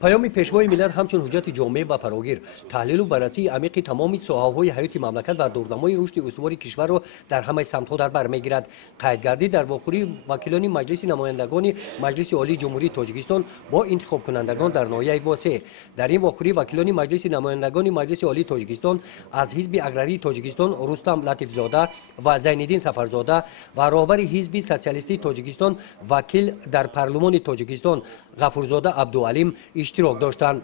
پیام پیشوای ملت همچون حجت جامعه و فراگیر تحلیل و بررسی عمیق تمامی ساحه‌های حیاتی مملکت و دورنمای رشد استوار کشور را در همه سمت‌ها در بر می‌گیرد. قیدگردی در واخوری وکیلان مجلس نمایندگان مجلس عالی جمهوری تاجیکستان با انتخاب کنندگان در ناحیه واسع. در این واخوری وکیلان مجلس نمایندگان مجلس عالی تاجیکستان از حزب اگراری تاجیکستان رستم لطیفزاده و زینالدین سفرزاده و رهبر حزب سوسیالیستی تاجیکستان وکیل در پارلمان تاجیکستان غفورزاده عبدوعلیم اشتراک داشتند.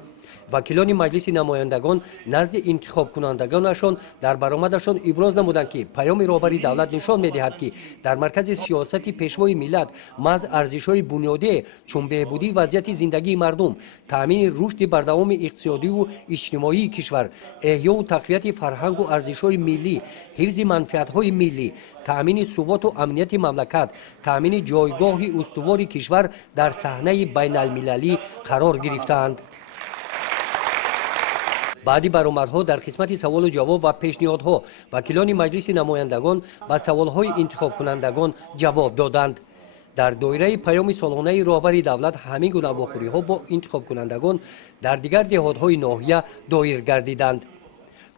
وکیلان مجلس نمایندگان نزد انتخاب کنندگانشان در برآمدشان ابراز نمودند که پیام رهبری دولت نشان می‌دهد که در مرکز سیاست پیشوای ملت محض ارزش‌های بنیادی چون بهبودی وضعیت زندگی مردم، تامین رشد بردوام اقتصادی و اجتماعی کشور، احیا و تقویت فرهنگ و ارزش‌های ملی، حفظ منفعت‌های ملی، تامین ثبات و امنیت مملکت، تامین جایگاه استوار کشور در صحنه بین‌المللی قرار گرفتند. بعدی برآمدها در قسمت سوال و جواب و پیشنهادها وکیلان مجلس نمایندگان به سوالهای انتخاب کنندگان جواب دادند. در دایره پیام سالانه رهبری دولت همین گونه واخوری‌ها با انتخاب کنندگان در دیگر دهات‌های ناحیه دایر گردیدند.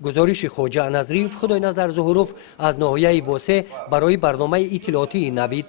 گزارش خواجه نظریف خدای نظر ظهوروف از ناحیه واسع برای برنامه اطلاعاتی نوید.